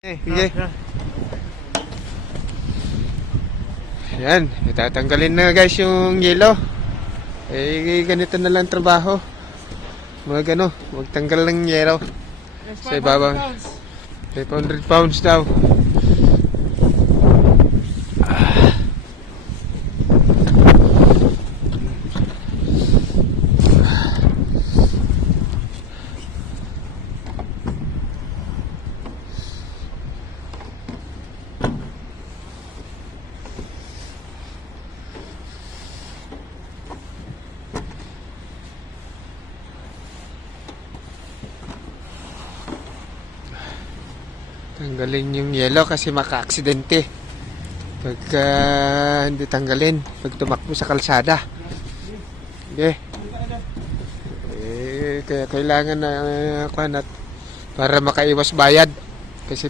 Sige. Yan, itatanggalin na guys yung yelo. Ganito na lang trabaho. Magtanggal ng yelo. Sa ibabaw. 500 pounds daw. Tanggalin yung yelo kasi maka-aksidente pagka hindi tanggalin pag tumakbo sa kalsada. Okay. Kaya kailangan na para makaiwas bayad.